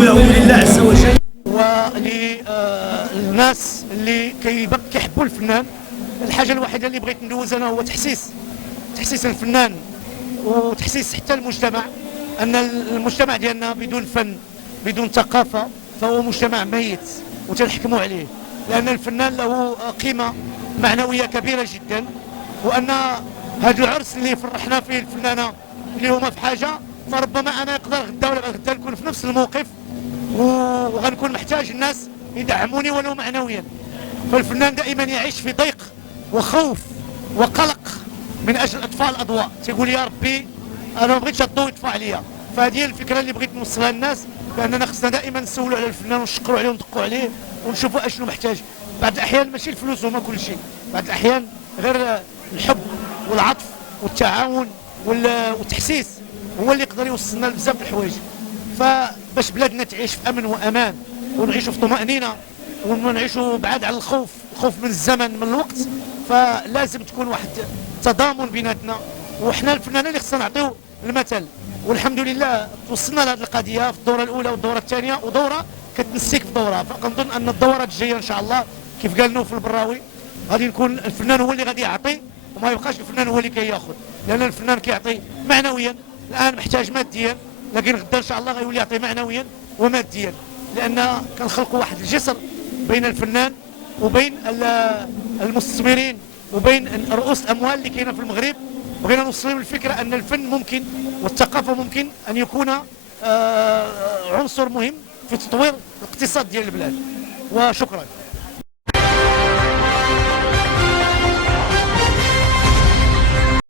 بهم لله عز وجل. وللناس اللي كيحبوا الفنان، الحاجه الوحيده اللي بغيت ندوز انا هو تحسيس الفنان وتحسيس حتى المجتمع، ان المجتمع ديالنا بدون فن بدون ثقافه فهو مجتمع ميت وتنحكموا عليه، لان الفنان له قيمه معنويه كبيره جدا. وان هذا العرس اللي فرحنا فيه الفنانه اللي هما في حاجه، فربما انا يقدر غدا ولا غدا نكون في نفس الموقف وغنكون محتاج الناس يدعموني ولو معنويا. فالفنان دائما يعيش في ضيق وخوف وقلق من اجل اطفاء الاضواء، تيقول يا ربي انا ما بغيتش الضوء يطفى عليا. فهذه الفكره اللي بغيت نوصلها للناس، باننا خصنا دائما نسولوا على الفنان ونشكروا عليه وندقوا عليه ونشوفوا اشنو محتاج. بعض الاحيان ماشي الفلوس هما كل شيء، بعض الاحيان غير الحب والعطف والتعاون والتحسيس هو اللي يقدر يوصلنا لبزاف الحوايج. فباش بلادنا تعيش في امن وامان ونعيشوا في طمانينه ونعيشوا بعاد على الخوف من الزمن من الوقت، فلازم تكون واحد تضامن بيناتنا. وحنا الفنانين اللي خصنا نعطيو المثل، والحمد لله توصلنا لهذه القضيه في الدوره الاولى والدوره الثانيه ودوره كتنسيك في دوره. فكنظن ان الدورات الجايه ان شاء الله كيف قال نوف البراوي غادي نكون الفنان هو اللي غادي يعطي وما يبقاش الفنان هو اللي كياخذ، لان الفنان كيعطي معنويا الان محتاج ماديا، لكن غدا ان شاء الله غيولي يعطي معنويا وماديا، لان كنخلقوا واحد الجسر بين الفنان وبين المستثمرين وبين رؤوس الاموال اللي كاينه في المغرب. بغينا نوصل لهم الفكره ان الفن ممكن والثقافه ممكن ان يكون عنصر مهم في تطوير الاقتصاد ديال البلاد. وشكرا.